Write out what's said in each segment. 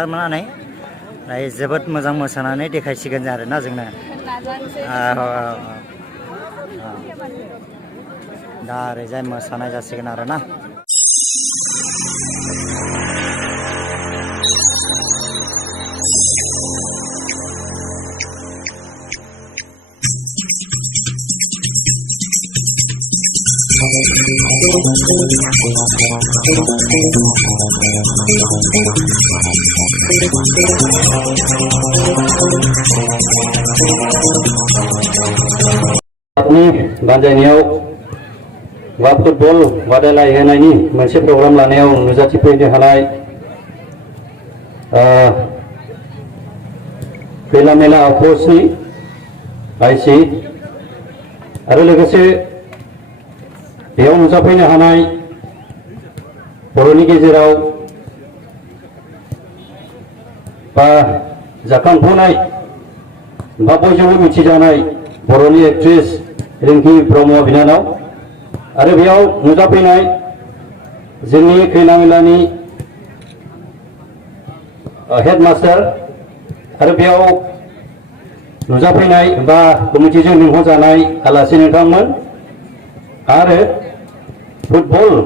बुथारनानै दायो जोबोद मोजां मोसानानै देखायसिगोन आरोना जोंनो दा ओरैजाय मोसानाय जासिगोन आरोना बानजायनायाव बा फुटबल बादायलायनायनि मोनसे प्रग्राम लानायाव नुजाथिफैनो हानाय खैला मेला आउटपस्टनि आइसि आरो लोगोसे बेयाव नुजाफैनो हानाय बर'नि गेजेराव बा जाखांफुनाय बा बयजोंबो मिथिजानाय बर'नि एक्ट्रेस रिंकि ब्रह्म बिनानाव आरो बेयाव नुजाफैनाय जोंनि खैला मेलानि हेडमास्टार आरो बेयाव नुजाफैनाय बा कमिटिजों लिंहरजानाय आलासि नोंथांमोन आरो फुटबल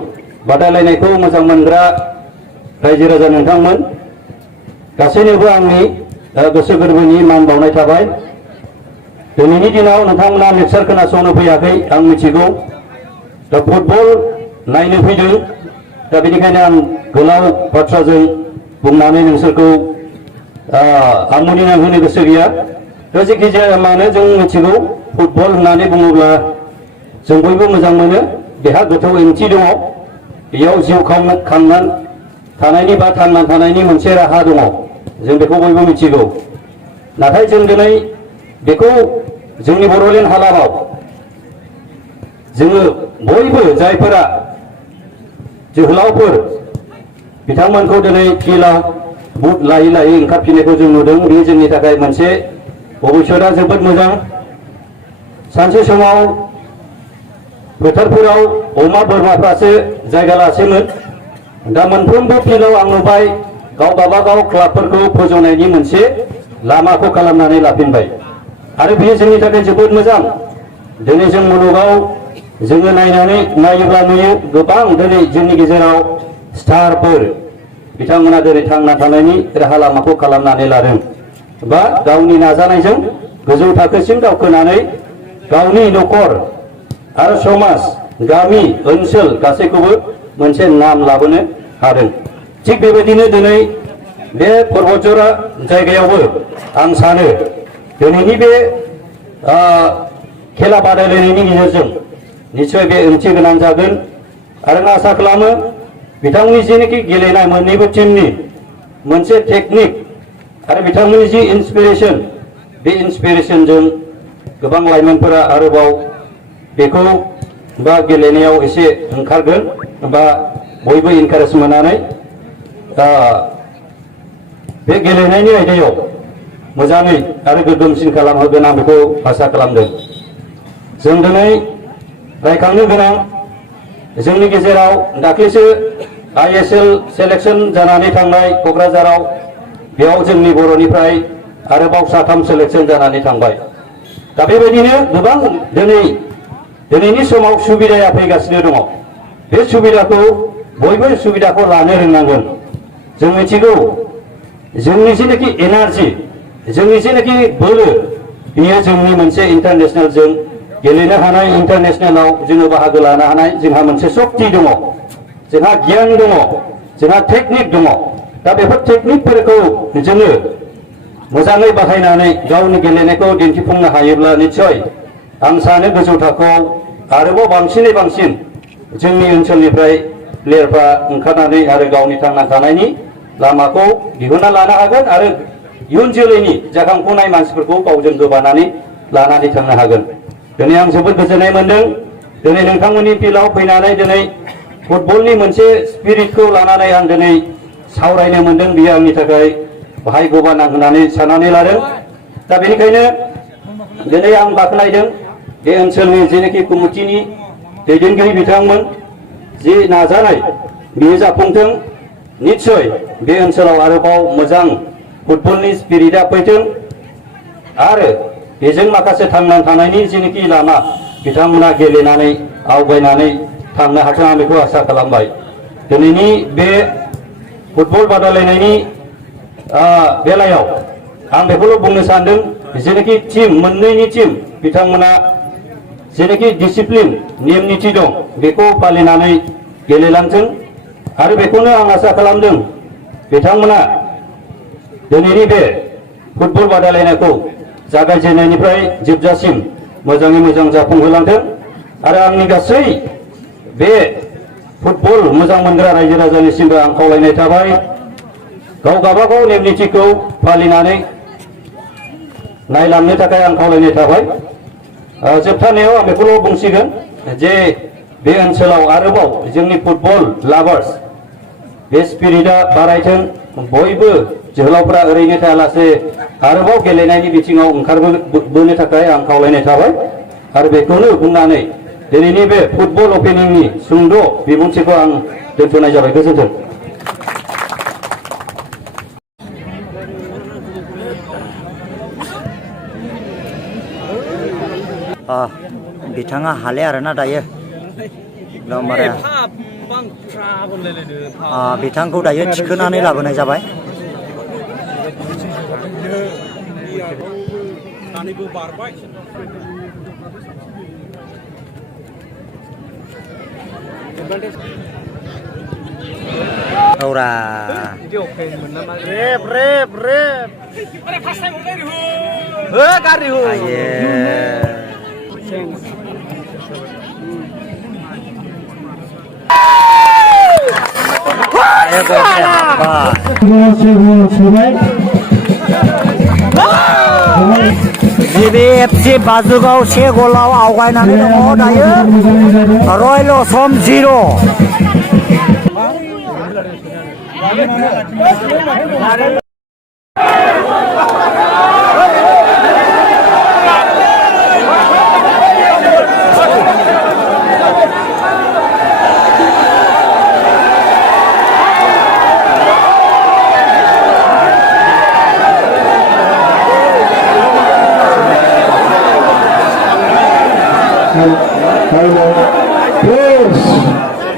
बादायलायनायखौ मोजां मोनग्रा रायजो राजा नोंथांमोन गासैनोबो आंनि गोसो गोरबोनि मान बावनाय थाबाय दिनैनि दिनाव नोंथांमोना लेक्सार खोनासंनो फैयाखै आं मिथिगौ दा फुटबल नायनो फैदों दा बेनिखायनो आं गोलाव बाथ्राजों बुंनानै नोंसोरखौ आंमुनि नांहोनो गोसो गैया दा जेखि जाया मानो जों मिथिगौ फुटबल होननानै बुङोब्ला जों बयबो मोजां मोनो बेहा गोथौ ओंथि दङ बेयाव जिउ खांनानै थानायनि बा थांनानै थानायनि मोनसे राहा दङ जों बेखौ बयबो मिथिगौ नाथाय जों दिनै बेखौ जोंनि बड'लेण्ड हालामाव जोङो बयबो जायफोरा जोहोलावफोर बिथांमोनखौ दिनै फिल्डआव बुट लायै लायै ओंखारफिननायखौ जों नुदों बे जोंनि थाखाय मोनसे भबिष्यतआ जोबोद मोजां सानसे समाव फोथारफोराव अमा बोरमाफ्रासो जायगा लासेमोन दा मोनफ्रोमबो फिल्डआव आं नुबाय गाव गावबागाव क्लाबफोरखौ फोजौनायनि मोनसे लामाखौ खालामनानै लाफिनबाय आरो बेयो जोंनि थाखाय जोबोद मोजां दिनै जों मुलुगाव जोङो नायोब्ला नुयो गोबां दिनै जोंनि गेजेराव स्टारफोर बिथांमोना दिनै थांना थानायनि राहा लामाखौ खालामनानै लादों बा गावनि नाजानायजों गोजौ थाखोसिम दावखोनानै गावनि न'खर आरो समाज गामि ओनसोल गासैखौबो मोनसे नाम लाबोनो हादों थिग बेबायदिनो दिनै बे पर्बतजरा जायगायावबो आं सानो दिनैनि बे खेला बादायलायनायनि गेजेरजों निश्चय बे ओंथि गोनां जागोन आरो आं आसा खालामो बिथांमोननि जेनाखि गेलेनाय मोननैबो टीमनि मोनसे टेकनिक आरो बिथांमोननि जि इन्सपिरेसन बे इन्सपिरेसनजों गोबां लाइमोनफोरा आरोबाव बेखौ बा गेलेनायाव एसे ओंखारगोन बा बयबो इनकारेज मोननानै बे गेलेनायनि आयदायाव मोजाङै आरो गोग्गोमसिन खालामहोगोन आं बेखौ आसा खालामदों जों दिनै रायखांनो गोनां जोंनि गेजेराव दाख्लैसो ISL सेलेक्शन जानानै थांनाय क'क्राझाराव बेयाव जोंनि बर'निफ्राय आरोबाव 3 सेलेक्शन जानानै थांबाय दा बेबायदिनो गोबां दिनैनि समाव सुबिदाया फैगासिनो दङ बे सुबिदाखौ बयबो सुबिदाखौ लानो रोंनांगोन जों मिथिगौ जोंनि जेनाखि एनार्जि जोंनि जेनाखि बोलो बेयो जोंनि मोनसे इन्टारनेशनेल जों गेलेनो हानाय इन्टारनेशनेलाव जोङो बाहागो लानो हानाय जोंहा मोनसे शक्ति दङ जोंहा गियान दङ जोंहा टेकनिक दङ दा बेफोर टेकनिकफोरखौ जोङो मोजाङै बाहायनानै गावनि गेलेनायखौ दिन्थिफुंनो हायोब्ला निश्चय आं सानो गोजौ थाखोआव आरोबाव बांसिनै बांसिन जोंनि ओनसोलनिफ्राय प्लेयारफ्रा ओंखारनानै आरो गावनि थांना थानायनि लामाखौ दिहुनना लानो हागोन आरो इयुन जोलैनि जाखांफुनाय मानसिफोरखौ गावजों गोबानानै लानानै थांनो हागोन दिनै आं जोबोद गोजोननाय मोनदों दिनै नोंथांमोननि फिल्डआव फैनानै दिनै फुटबलनि मोनसे स्पिरिटखौ लानानै आं दिनै सावरायनो मोनदों बियो आंनि थाखाय भाग्यबान आं होननानै साननानै लादों दा बेनिखायनो दिनै आं बाख्नायदों बे ओनसोलनि जेनाखि कमिटिनि दैदेनगिरि बिथांमोन जि नाजानाय बेयो जाफुंथों निश्चय बे ओनसोलाव आरोबाव मोजां फुटबलनि स्पिरिटआ फैथों आरो बेजों माखासे थांना थानायनि जेनोखि लामा बिथांमोना गेलेनानै आवगायनानै थांनो हाथों आं बेखौ आसा खालामबाय। दिनैनि बे फुटबल बादायलायनायनि बेलायाव आं बेखौल' बुंनो सानदों जेनोखि टीम मोननैनि टीम बिथांमोना जेनोखि डिसिप्लिन नेम निथि दं बेखौ फालिनानै गेलेलांथों आरो बेखौनो आं आसा खालामदों बिथांमोना दिनैनि बे फुटबल बादायलायनायखौ जागायजेननायनिफ्राय जोबजासिम मोजाङै मोजां जाफुंहोलांथों आरो आंनि गासै बे फुटबल मोजां मोनग्रा रायजो राजानिसिमबो आं खावलायनाय थाबाय गाव गाबागाव नेम निथिखौ फालिनानै नायलांनो थाखाय आं खावलायनाय थाबाय। जोबथारनायाव आं बेखौल' बुंसिगोन जे बे ओनसोलाव आरोबाव जोंनि फुटबल लाभार्स बे स्पिरिटआ बारायथों बयबो जोहोलावफ्रा ओरैनो थायालासे आरोबाव गेलेनायनि बिथिङाव ओंखारबोनो थाखाय आं खावलायनाय थाबाय आरो बेखौनो बुंनानै दिनैनि बे फुटबल अपेनिंनि सुंद' बिबुंथिखौ आं दोनथ'नाय जाबाय। गोजोन्थों। बिथाङा हाले आरोना दायो एकदमबारे बिथांखौ दायो थिखोनानै लाबोनाय जाबाय। औरा रेप रेप रेप गारि हो GBFC बाजुगाव 1 गलाव आवगायनानै दङ दायो रयेल असम 0।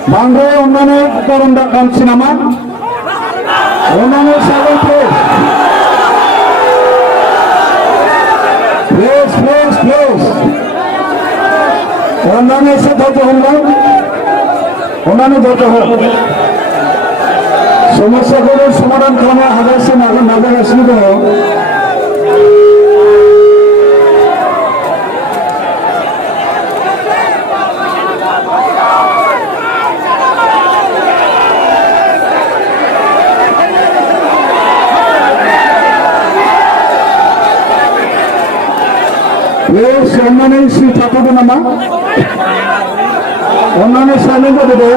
बांद्राय अन्नानै गरम दाखांसै नामा अन्नानै सागोन प्लिज अन्नानै एसे धैर्य हमलां अन्नानै धैर्य हम समस्याखौ समाधान खालामनो हाजासे नाजागासिनो दङ। अन्नानै एसे थाथ'दो नामा अन्नानै साइलेन्ट जादो दे।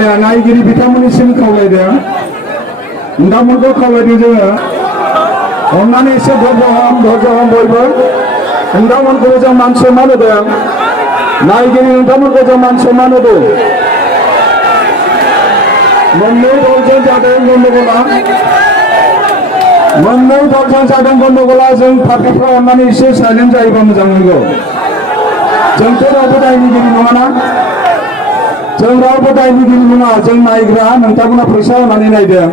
दे नायगिरि बिथांमोननिसिम खावलायदों नोंथांमोनखौ खावलायदों जोङो अन्नानै एसे धैर्य हम बयबो नोंथांमोनखौ जों मान सन्मान होदों नायगिरि नोंथांमोनखौ जों मान सन्मान होदों। मोननै दलजों जादों गन्डगला जों पार्टिफ्रा अन्नानै एसे साइलेन्ट जायोबा मोजां मोनगौ। जोंथ' रावबो दायनिगिरि नङाना जों रावबो दायनिगिरि नङा जों नायग्रा नोंथांमोना फैसा होनानै नायदों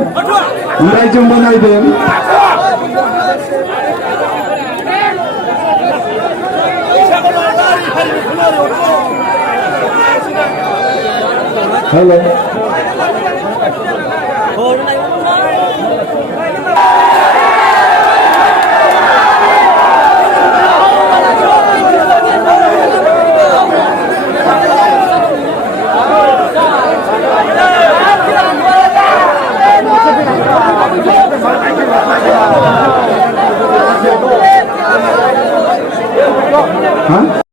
ओमफ्राय जोंबो नायदों। हेलो